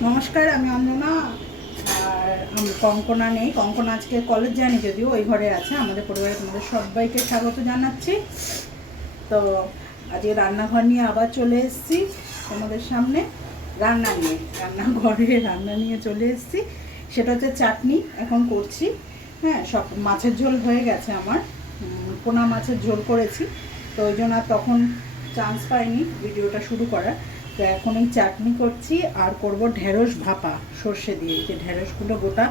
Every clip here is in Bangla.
নমস্কার, আমি অঞ্জনা আর কঙ্কনা নেই। কঙ্কনা আজকে কলেজ যায়নি যদিও, ওই ঘরে আছে। আমাদের পরিবারে তোমাদের সবাইকে স্বাগত জানাচ্ছি। তো আজকে রান্নাঘর নিয়ে আবার চলে এসেছি তোমাদের সামনে। রান্না নিয়ে, রান্নাঘরে রান্না নিয়ে চলে এসেছি। সেটা হচ্ছে চাটনি, এখন করছি। হ্যাঁ সব মাছের ঝোল হয়ে গেছে আমার। পোনা মাছের ঝোল করেছি। তো ওই জন্য তখন চান্স পাইনি ভিডিওটা শুরু করার। তো এখন এই চাটনি করছি আর করব ঢেঁড়স ভাপা, সর্ষে দিয়ে। যে ঢেঁড়সগুলো গোটা,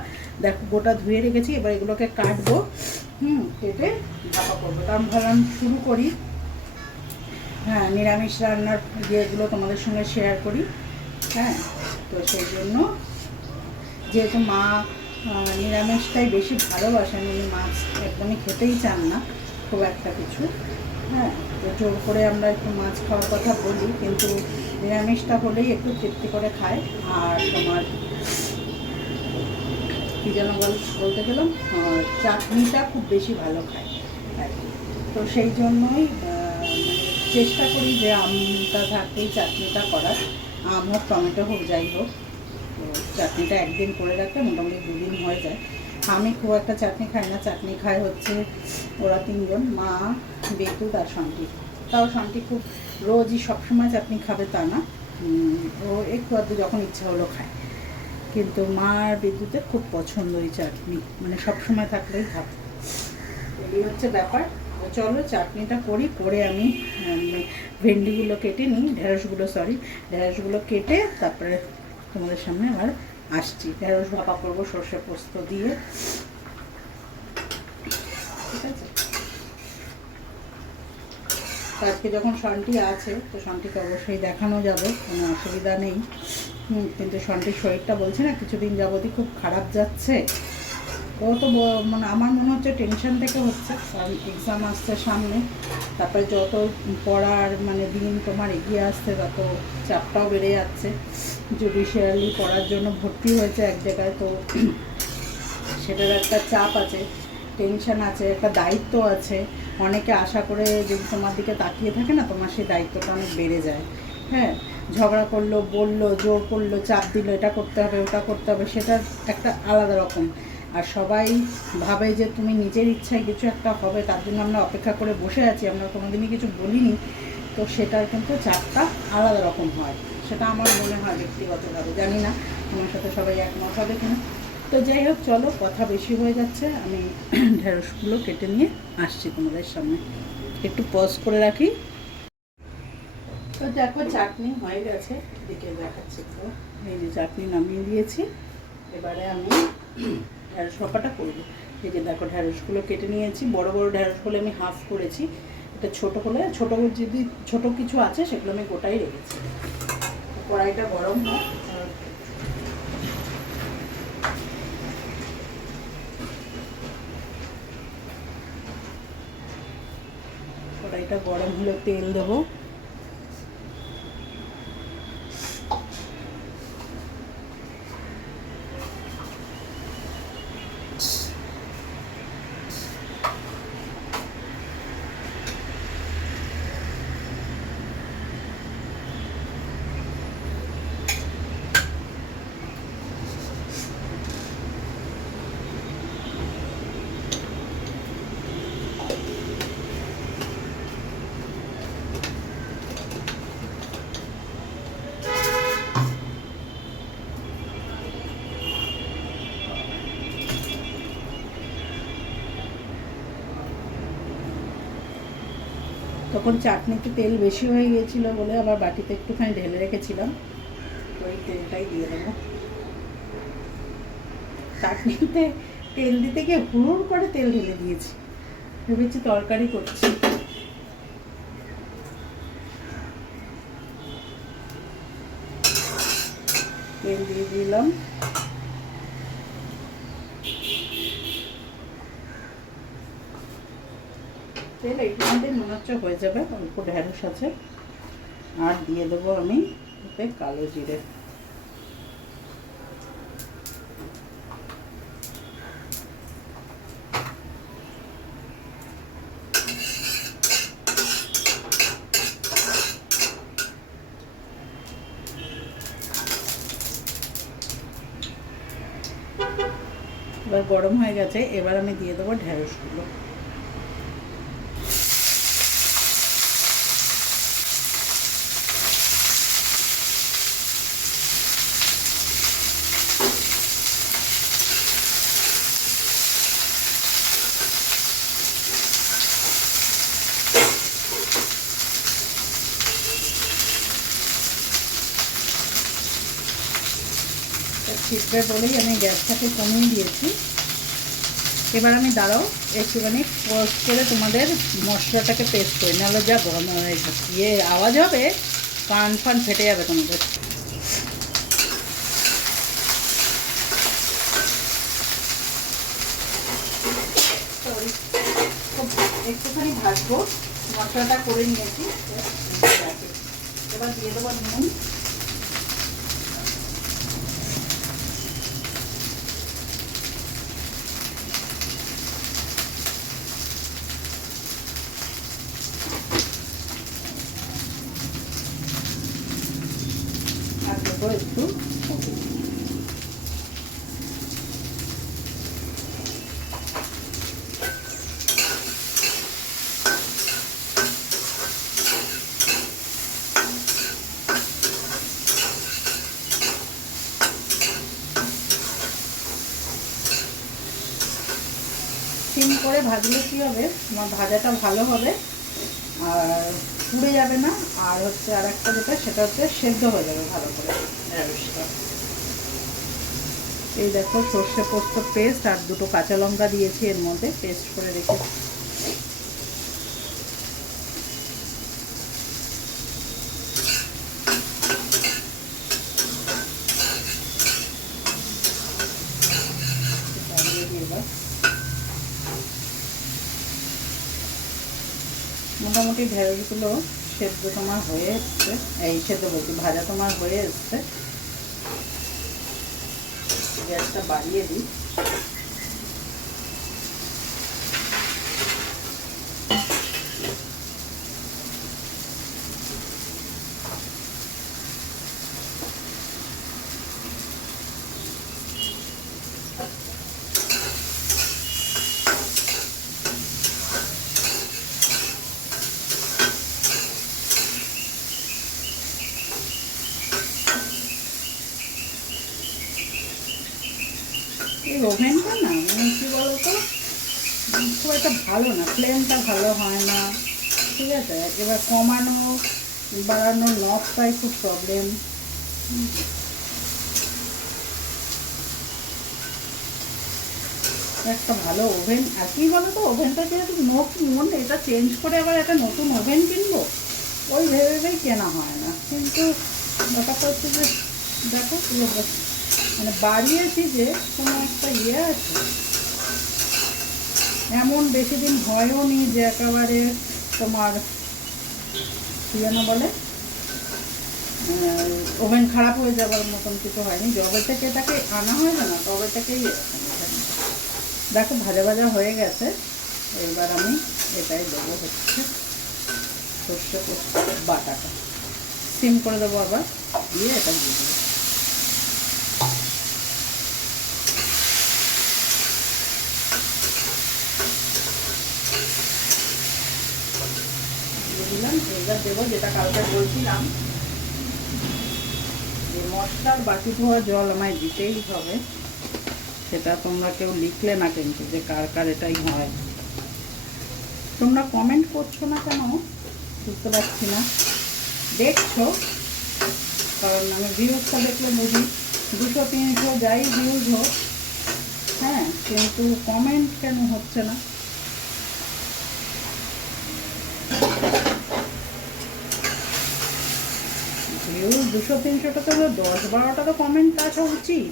দেখো গোটা ধুয়ে রেখেছি, এবার এগুলোকে কাটবো, হুম, কেটে ভাপা করব। কারণ ভাবলাম শুরু করি। হ্যাঁ নিরামিষ রান্নার ইয়েগুলো তোমাদের সঙ্গে শেয়ার করি। হ্যাঁ তো সেই জন্য যেহেতু মা নিরামিষটাই বেশি ভালোবাসেন, উনি মাছ একদমই খেতেই চান না, খুব একটা কিছু। হ্যাঁ তো জোর করে আমরা একটু মাছ খাওয়ার কথা বলি, কিন্তু নিরামিষটা হলেই একটু তৃপ্তি করে খায়। আর তোমার কী যেন বল বলতে গেলাম? চাটনিটা খুব বেশি ভালো খায় তো সেই জন্যই চেষ্টা করি যে আমটা থাকতেই চাটনিটা করার। আম হোক, টমেটো হোক, যাই হোক, তো চাটনিটা একদিন করে রাখলে মোটামুটি দুদিন হয়ে যায়। আমি খুব একটা চাটনি খাই না, চাটনি খাই হচ্ছে ওরা তিনজন, মা বেতুদ আর শান্তি। তাও শান্তি খুব রোজই সবসময় চাটনি খাবে তা না। ও একটু আধটু যখন ইচ্ছা হলো খায়। কিন্তু মা আর বিদ্যুতের খুব পছন্দ এই চাটনি মানে সবসময় থাকলেই খাবে এই হচ্ছে ব্যাপার। চলো চাটনিটা করি, করে আমি ভেন্ডিগুলো কেটে নিই, ঢেঁড়সগুলো সরি ঢেঁড়সগুলো কেটে তারপরে তোমাদের সামনে আবার আসছি। ঢেঁড়স ভাপা করব সর্ষে পোস্ত দিয়ে। ঠিক আছে? আজকে যখন সন্টি আছে, তো সন্টিকে অবশ্যই দেখানো যাবে, কোনো অসুবিধা নেই। কিন্তু সন্টির শরীরটা বলছে না, কিছুদিন যাবতই খুব খারাপ যাচ্ছে। ও তো মানে আমার মনে হচ্ছে টেনশন থেকে হচ্ছে, কারণ এক্সাম আসছে সামনে। তারপরে যত পড়ার মানে দিন তোমার এগিয়ে আসছে, তত চাপটাও বেড়ে যাচ্ছে। জুডিশিয়ালি পড়ার জন্য ভর্তি হয়েছে এক জায়গায়, তো সেটার একটা চাপ আছে টেনশন আছে, একটা দায়িত্ব আছে। অনেকে আশা করে যদি তোমার দিকে তাকিয়ে থাকে না, তোমার সেই দায়িত্বটা অনেক বেড়ে যায়। হ্যাঁ ঝগড়া করল, বলল, জোর করল, চাপ দিল, এটা করতে হবে, ওটা করতে হবে, সেটা একটা আলাদা রকম। আর সবাই ভাবে যে তুমি নিজের ইচ্ছায় কিছু একটা হবে, তার জন্য আমরা অপেক্ষা করে বসে আছি, আমরা কোনোদিনই কিছু বলিনি। তো সেটার কিন্তু চাপটা আলাদা রকম হয়। সেটা আমার মনে হয় ব্যক্তিগতভাবে জানি না তোমার সাথে সবাই একমত হবে কিনা। তো যাই হোক চলো কথা বেশি হয়ে যাচ্ছে আমি ঢেঁড়সগুলো কেটে নিয়ে আসছি তোমাদের সামনে। একটু পজ করে রাখি। তো দেখো চাটনি হয়ে গেছে দিকে দেখাচ্ছি তো এই যে চাটনি নামিয়ে দিয়েছি এবারে আমি ঢেঁড়স ভাপাটা করব। এই যে দেখো ঢেঁড়সগুলো কেটে নিয়েছি বড় বড় ঢেঁড়স হলে আমি হাফ করেছি। এটা ছোট হলে ছোট যদি ছোট কিছু আছে সেগুলো আমি গোটাই রেখেছি। কড়াইটা গরম হয় কড়াইটা গরম হলে তেল দেবো। তখন চাটনিতে তেল বেশি হয়ে গিয়েছিল বলে আবার বাটিতে একটুখানি ঢেলে রেখেছিলাম। ওই তেলটাই দিয়ে দেবো। চাটনিতে তেল দিতে গিয়ে হুড় করে তেল ঢেলে দিয়েছি। ভেবেছি তরকারি করছি। তেল দিয়ে দিলাম। তেল এইটুকুতেই মনে হচ্ছে হয়ে যাবে, অল্প ঢেঁড়স আছে। আর দিয়ে দেবো আমি এতে কালো জিরে। এবার গরম হয়ে গেছে, এবার আমি দিয়ে দেবো ঢেঁড়সগুলো। ছিটবে বলেই আমি গ্যাসটাকে কমিয়ে দিয়েছি। এবার আমি দাঁড়াও, একটুখানি পোস্ট করে তোমাদের মশলাটাকে পেস্ট করি নাহলে যা গরম হয়ে ইয়ে আওয়াজ হবে, কান ফান ফেটে যাবে তোমাদের। একটুখানি ভাজবো। মশলাটা করে নিয়েছি। এবার দিয়ে দেবো নুন আর দেবো একটু হলুদ। সিম করে ভাজলে কী হবে? আমার ভাজাটা ভালো হবে আর পুড়ে যাবে না। আর হচ্ছে আর একটা যেটা, সেটা হচ্ছে সেদ্ধ হয়ে যাবে ভালো করে। এই দেখো সর্ষে পোস্ত পেস্ট আর দুটো কাঁচা লঙ্কা দিয়েছি এর মধ্যে পেস্ট করে রেখেছি দিয়ে দিই এবার ঢেঁড়সগুলো সেদ্ধ তোমার হয়ে এসছে। এই সেদ্ধ বলছি, ভাজা তোমার হয়ে এসছে। গ্যাসটা বাড়িয়ে দিই এই ওভেনটা না মানে কী বলতো একটা ভালো না ফ্লেমটা ভালো হয় না। ঠিক আছে? এবার কমানো, বাড়ানো নবটাই খুব প্রবলেম একটা ভালো ওভেন আর কি বলতো ওভেনটা যেহেতু নতুন এটা চেঞ্জ করে আবার একটা নতুন ওভেন কিনবো, ওই ভেবে ভেবেই কেনা হয় না। কিন্তু ব্যাপারটা হচ্ছে যে, দেখো মানে বাড়িয়েছি যে কোনো একটা ইয়ে আছে। এমন বেশি দিন হয়ও নি যে একেবারে তোমার, কী যেন বলে? ওভেন খারাপ হয়ে যাবার মতন কিছু হয়নি। জবে থেকে এটাকে আনা হয় না, তবে থেকেই দেখো, ভাজা ভাজা হয়ে গেছে। এবার আমি এটাই দেবো হচ্ছে সর্ষে বাটাটা। সিম করে দেবো আবার। দিয়ে এটা দিয়ে দেবো দিয়ে এবার দেবো, যেটা কালকে বলছিলাম, যে মশলার বাটি ধোয়া জল আমায় দিতেই হবে। সেটা তোমরা কেউ লিখলে না কিন্তু যে কার কার এটাই হয়। তোমরা কমেন্ট করছ না কেন? বুঝতে পারছি না। দেখছ? কারণ আমি ভিউজটা দেখলে বুঝি। দুশো, তিনশো, যাই ভিউজ হোক হ্যাঁ কিন্তু কমেন্ট কেন হচ্ছে না? দুশো তিনশোটা তো হলো দশ বারোটা তো কমেন্ট আসা উচিত।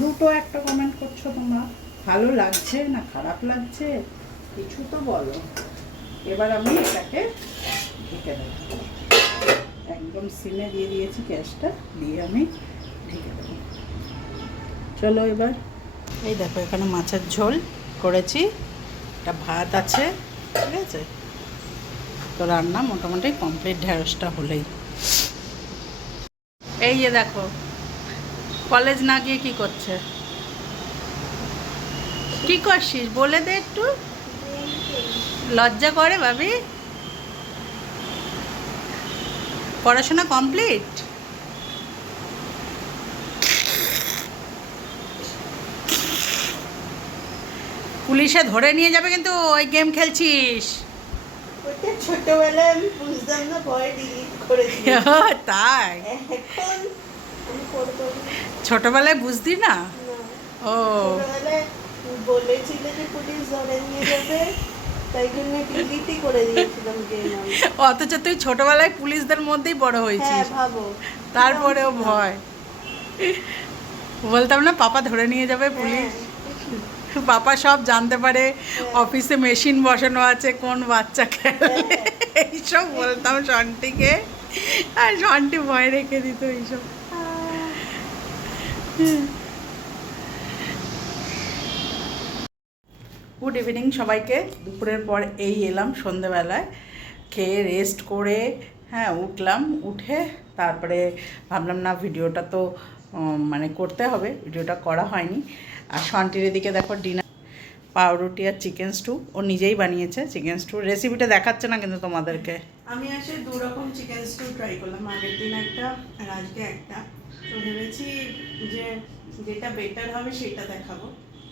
দুটো একটা কমেন্ট করছ তোমরা। ভালো লাগছে না খারাপ লাগছে? কিছু তো বলো। এবার আমি এটাকে ঢেকে দেবো। একদম সিমে দিয়ে দিয়েছি গ্যাসটা, দিয়ে আমি ঢেকে দেবো। চলো এবার। এই দেখো, এখানে মাছের ঝোল করেছি। একটা ভাত আছে, ঠিক আছে? তো রান্না মোটামুটি কমপ্লিট ঢেঁড়সটা হলেই। এই যে দেখো কলেজ না গিয়ে কি করছে? কি করছিস? বলে দে একটু। লজ্জা করে ভাবি। পড়াশোনা কমপ্লিট পুলিশে ধরে নিয়ে যাবে কিন্তু, ওই গেম খেলছিস। ছোটবেলায় আমি বুঝতাম না পরে ডিলিট করে তাই। এখন। ছোটবেলায় বুঝতি না। ও। বলেছিল যে পুলিশ ধরে নিয়ে যাবে তাই জন্য ডিলিটই করে দিয়েছিলাম অথচ তুই ছোটবেলায় পুলিশদের মধ্যেই বড় হ্যাঁ হয়েছিস ভাবো। তারপরেও ভয়। বলতাম না পাপা ধরে নিয়ে যাবে পুলিশ? হ্যাঁ, পাপা সব জানতে পারে, অফিসে মেশিন বসানো আছে, কোন বাচ্চা খেলে। এইসব বলতাম শন্টিকে। আর শন্টি ভয় রেখে দিত এইসব। গুড ইভিনিং সবাইকে। দুপুরের পর এই এলাম সন্ধেবেলায়। খেয়ে রেস্ট করে হ্যাঁ উঠলাম, উঠে তারপরে ভাবলাম না, ভিডিওটা তো মানে করতে হবে। ভিডিওটা করা হয়নি। আর সন্টির এদিকে দেখো ডিনার পাউরুটি আর চিকেন স্টু ও নিজেই বানিয়েছে চিকেন স্টু রেসিপিটা দেখাচ্ছে না কিন্তু তোমাদেরকে। আমি আসে দু রকম চিকেন স্টু ট্রাই করলাম। আগের দিন একটা আর আজকে একটা। তো ভেবেছি যে যেটা বেটার হবে সেটা দেখাবো।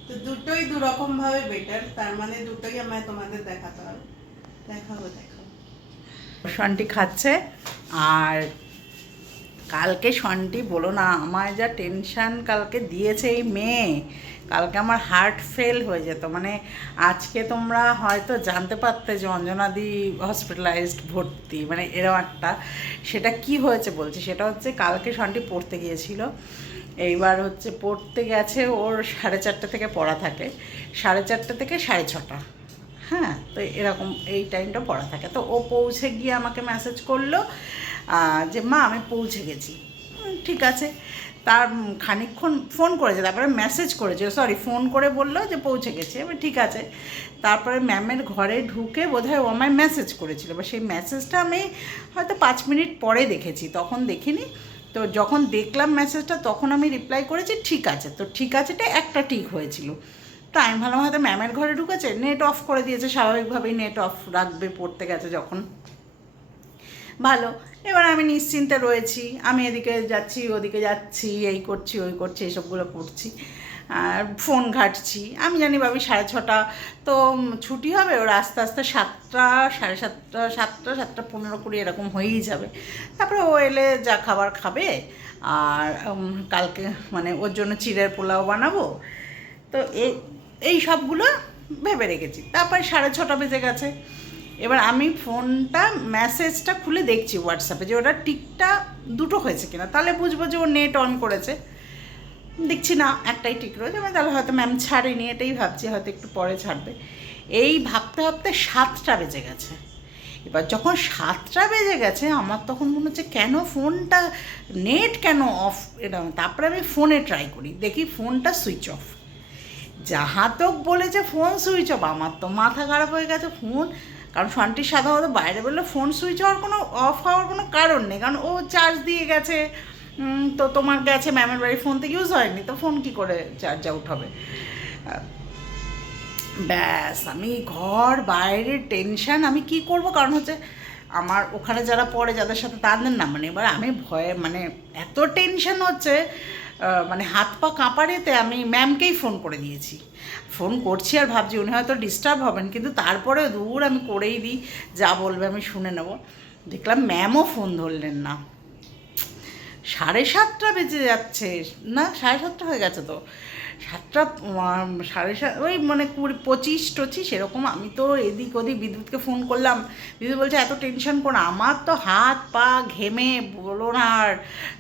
তো দুটোই দু রকম ভাবে বেটার তার মানে দুটোই আমায় তোমাদের দেখাতে হবে। দেখাবো দেখাবো। শন্টি খাচ্ছে। আর কালকে শন্টি বলো না আমায় যা টেনশান কালকে দিয়েছে এই মেয়ে। কালকে আমার হার্ট ফেল হয়ে যেত। মানে আজকে তোমরা হয়তো জানতে পারতে যে অঞ্জনাদি হসপিটালাইজড ভর্তি মানে এরকম একটা। সেটা কি হয়েছে বলছি? সেটা হচ্ছে কালকে শন্টি পড়তে গিয়েছিল। এইবার হচ্ছে পড়তে গেছে ওর সাড়ে চারটে থেকে পড়া থাকে। সাড়ে চারটে থেকে সাড়ে ছটা। হ্যাঁ তো এরকম এই টাইমটা পড়া থাকে। তো ও পৌঁছে গিয়ে আমাকে মেসেজ করল যে, মা, আমি পৌঁছে গেছি। ঠিক আছে। তার উম, খানিকক্ষণ ফোন করেছে তারপরে মেসেজ করেছে সরি ফোন করে বলল যে পৌঁছে গেছে এবার ঠিক আছে। তারপরে ম্যামের ঘরে ঢুকে বোধহয় ও আমায় মেসেজ করেছিল এবার সেই মেসেজটা আমি হয়তো পাঁচ মিনিট পরে দেখেছি তখন দেখিনি। তো যখন দেখলাম মেসেজটা তখন আমি রিপ্লাই করেছি ঠিক আছে। তো ঠিক আছেটা একটা ঠিক হয়েছিল। তো আমি ভাবলাম হয়তো ম্যামের ঘরে ঢুকেছে নেট অফ করে দিয়েছে স্বাভাবিকভাবেই নেট অফ রাখবে পড়তে গেছে যখন। ভালো, এবার আমি নিশ্চিন্তে রয়েছি, আমি এদিকে যাচ্ছি, ওদিকে যাচ্ছি, এই করছি, ওই করছি, এসবগুলো করছি, আর ফোন ঘাটছি, আমি জানি ভাবি সাড়ে ছটা, তো ছুটি হবে, ওর আস্তে আস্তে সাতটা, সাড়ে সাতটা সাতটা সাতটা পনেরো কুড়ি এরকম হয়েই যাবে, তারপরে ও এলে যা খাবার খাবে, আর কালকে মানে ওর জন্য চিড়ের পোলাও বানাবো, তো এই এই সবগুলো ভেবে রেখেছি, তারপরে সাড়ে ছটা বেজে গেছে এবার আমি ফোনটা মেসেজটা খুলে দেখছি হোয়াটসঅ্যাপে যে ওটা টিকটা দুটো হয়েছে কিনা। তাহলে বুঝব যে ও নেট অন করেছে। দেখছি না, একটাই টিক রয়েছে। আমি তাহলে হয়তো ম্যাম ছাড়েনি, এটাই ভাবছি, হয়তো একটু পরে ছাড়বে। এই ভাবতে ভাবতে সাতটা বেজে গেছে। এবার যখন সাতটা বেজে গেছে, আমার তখন মনে হচ্ছে, কেন ফোনটা নেট কেন অফ এরকম তারপরে আমি ফোনে ট্রাই করি। দেখি ফোনটা সুইচ অফ যাহাতক বলেছে ফোন সুইচ অফ আমার তো মাথা খারাপ হয়ে গেছে ফোন কারণ ফোনটি সাধারণত বাইরে বললে ফোন সুইচ হওয়ার কোনো অফ হওয়ার কোনো কারণ নেই। কারণ ও চার্জ দিয়ে গেছে তো তোমার গেছে ম্যামের বাড়ির ফোন তো ইউজ হয়নি, তো ফোন কি করে চার্জ আউট হবে? ব্যাস, আমি ঘর, বাইরে টেনশন আমি কি করব? কারণ হচ্ছে আমার ওখানে যারা পড়ে, যাদের সাথে তাদের না মানে এবার আমি ভয়ে মানে এত টেনশন হচ্ছে মানে হাত পা কাঁপারেতে আমি ম্যামকেই ফোন করে দিয়েছি। ফোন করছি আর ভাবছি উনি হয়তো ডিস্টার্ব হবেন, কিন্তু তারপরে দূর আমি করেই দিই, যা বলবে আমি শুনে নেব। দেখলাম ম্যামও ফোন ধরলেন না। সাড়ে সাতটা বেজে যাচ্ছে, না, সাড়ে সাতটা হয়ে গেছে তো। সাতটা সাড়ে সাত ওই মানে কুড়ি, পঁচিশ টচিশ এরকম আমি তো এদিক ওদিক বিদ্যুৎকে ফোন করলাম। বিদ্যুৎ বলছে, এত টেনশন করো। আমার তো হাত পা ঘেমে, বলো না আর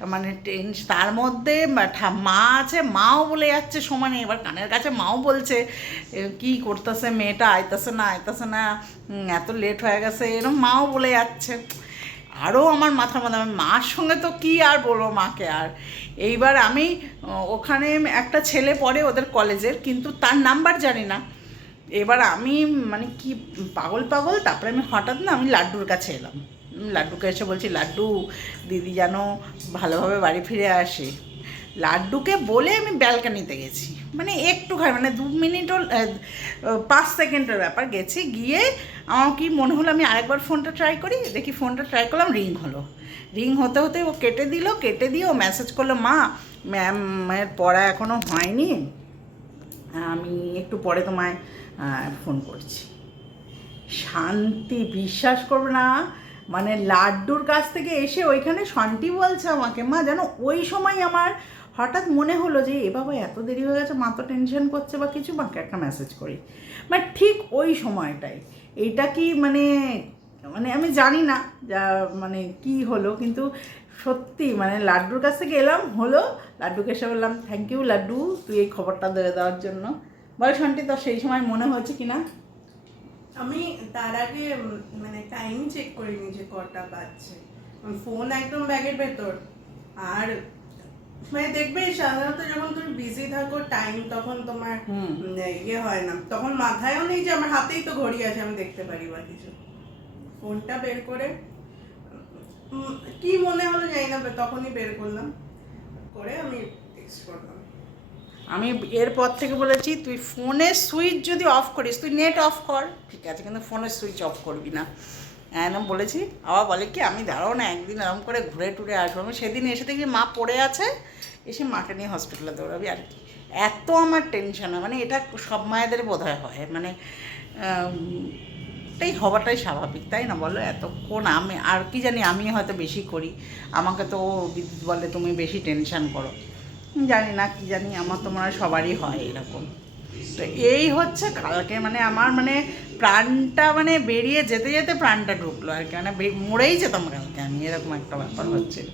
মানে টেনশ তার মধ্যে মা- আছে, মাও বলে যাচ্ছে, সমানে এবার কানের কাছে মাও বলছে কি করতেছে মেয়েটা? আইতাছে না আইতাছে না এত লেট হয়ে গেছে। এরকম মাও বলে যাচ্ছে। আরও আমার মাথার মধ্যে আমি মার সঙ্গে তো কি আর বলব মাকে আর? এইবার আমি ওখানে একটা ছেলে পড়ে ওদের কলেজের, কিন্তু তার নাম্বার জানি না। এবার আমি মানে কি পাগল পাগল, তারপরে আমি হঠাৎ না আমি লাড্ডুর কাছে এলাম। লাড্ডুকে এসে বলছি, লাড্ডু, দিদি যেন ভালোভাবে বাড়ি ফিরে আসে। লাড্ডুকে বলে আমি ব্যালকানিতে গেছি। মানে একটু একটুখানি মানে দু মিনিটও পাঁচ সেকেন্ডের ব্যাপার গেছি, গিয়ে আমার কি মনে হলো আমি আরেকবার ফোনটা ট্রাই করি, দেখি ফোনটা ট্রাই করলাম রিং হলো। রিং হতে হতে ও কেটে দিল, কেটে দিয়ে ও মেসেজ করল, মা ম্যামের পড়া এখনও হয়নি। আমি একটু পরে তোমায় ফোন করছি। শান্তি বিশ্বাস করবে না মানে লাড্ডুর কাছ থেকে এসে ওইখানে শান্তি বলছে আমাকে। মা, যেন ওই সময় আমার হঠাৎ মনে হলো যে, এ বাবা, এত দেরি হয়ে গেছে, মা তো টেনশন করছে বা কিছু, মাকে একটা মেসেজ করি। মানে ঠিক ওই সময়টাই এইটা কি মানে মানে আমি জানি না, যা মানে কি হলো, কিন্তু সত্যি মানে লাড্ডুর কাছ থেকে এলাম, হলো, লাড্ডুকে এসে বললাম থ্যাংক ইউ লাড্ডু, তুই এই খবরটা দিয়ে দেওয়ার জন্য। বল শান্তি তোর সেই সময় মনে হয়েছে কি না আমি তার আগে মানে টাইম চেক করিনি যে কটা বাজছে। ফোন একদম ব্যাগের ভেতর। আর মানে দেখবে সাধারণত যখন তুমি বিজি থাকো টাইম তখন তোমার ইয়ে হয় না। তখন মাথায়ও নেই যে আমার হাতেই তো ঘড়ি আছে আমি দেখতে পারি বা কিছু। ফোনটা বের করে কি মনে হলো জানি না তখনই বের করলাম। করে আমি টেক্সট করলাম। আমি এরপর থেকে বলেছি তুই ফোনের সুইচ যদি অফ করিস তুই নেট অফ কর। ঠিক আছে কিন্তু ফোনের সুইচ অফ করবি না। একদম বলেছি আবার বলে কি, আমি দাঁড়াও না, একদিন এরকম করে ঘুরে টুরে আসব। আমি সেদিন এসে দেখি মা পড়ে আছে, এসে মাকে নিয়ে হসপিটালে দৌড়াবি। আর কি, এত আমার টেনশন হয় মানে এটা সব মায়েদের বোধ হয় হয় মানে এটাই হওয়াটাই স্বাভাবিক, তাই না বলো? এতক্ষণ আমি, আর কি জানি, আমি হয়তো বেশি করি, আমাকে তো বিদ্যুৎ বলে তুমি বেশি টেনশন করো, জানি না, কি জানি, আমার তো মনে হয় সবারই হয় এরকম। তো এই হচ্ছে কালকে মানে আমার মানে প্রাণটা মানে বেরিয়ে যেতে যেতে প্রাণটা ঢুকলো আর কি। মানে মরেই যেতাম কালকে আমি এরকম একটা ব্যাপার হচ্ছিল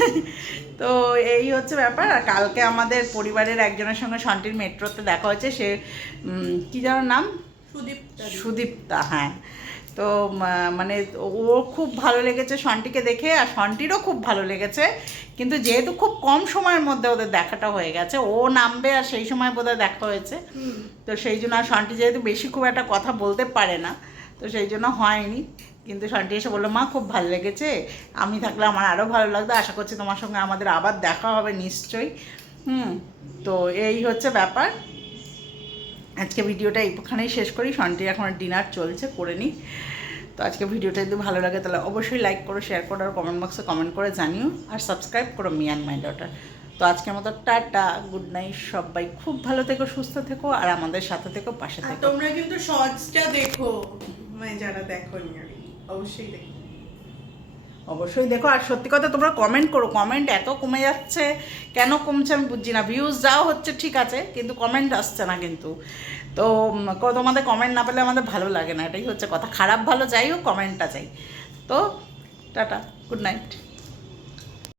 তো এই হচ্ছে ব্যাপার। আর কালকে আমাদের পরিবারের একজনের সঙ্গে শান্তির মেট্রোতে দেখা হয়েছে সে কী কি যেন নাম? সুদীপ্তা সুদীপ্তা হ্যাঁ। তো মানে ও খুব ভালো লেগেছে সন্টিকে দেখে আর সন্টিরও খুব ভালো লেগেছে। কিন্তু যেহেতু খুব কম সময়ের মধ্যে ওদের দেখাটা হয়ে গেছে ও নামবে আর সেই সময় বোধহয় দেখা হয়েছে। তো সেই জন্য আর সন্টি যেহেতু বেশি খুব একটা কথা বলতে পারে না তো সেই জন্য হয়নি। কিন্তু সন্টি এসে বলল মা খুব ভালো লেগেছে। আমি থাকলে আমার আরও ভালো লাগতো। আশা করছি তোমার সঙ্গে আমাদের আবার দেখা হবে নিশ্চয়ই। হুম তো এই হচ্ছে ব্যাপার। আজকে ভিডিওটা এইখানেই শেষ করি। সন্টি এখন ডিনার চলছে করে নিই। তো আজকে ভিডিওটা যদি ভালো লাগে তাহলে অবশ্যই লাইক করো শেয়ার করো আর কমেন্ট বক্সে কমেন্ট করে জানিও। আর সাবস্ক্রাইব করো মি অ্যান্ড মাই ডটার তো আজকের মতো টাটা গুড নাইট সবাই। খুব ভালো থেকো সুস্থ থেকো আর আমাদের সাথে থেকো পাশে থেকো। তোমরা কিন্তু শর্টসটা দেখো। মানে যারা কি, অবশ্যই দেখো। অবশ্যই দেখো, আর সত্যি কথা তোমরা কমেন্ট করো কমেন্ট এত কমে যাচ্ছে, কেন কমছে আমি বুঝছি না। ভিউজ যাও হচ্ছে, ঠিক আছে, কিন্তু কমেন্ট আসছে না কিন্তু। তো তোমাদের কমেন্ট না পেলে আমাদের ভালো লাগে না, এটাই হচ্ছে কথা। খারাপ ভালো যাই হোক কমেন্টটা চাই। তো, টাটা গুড নাইট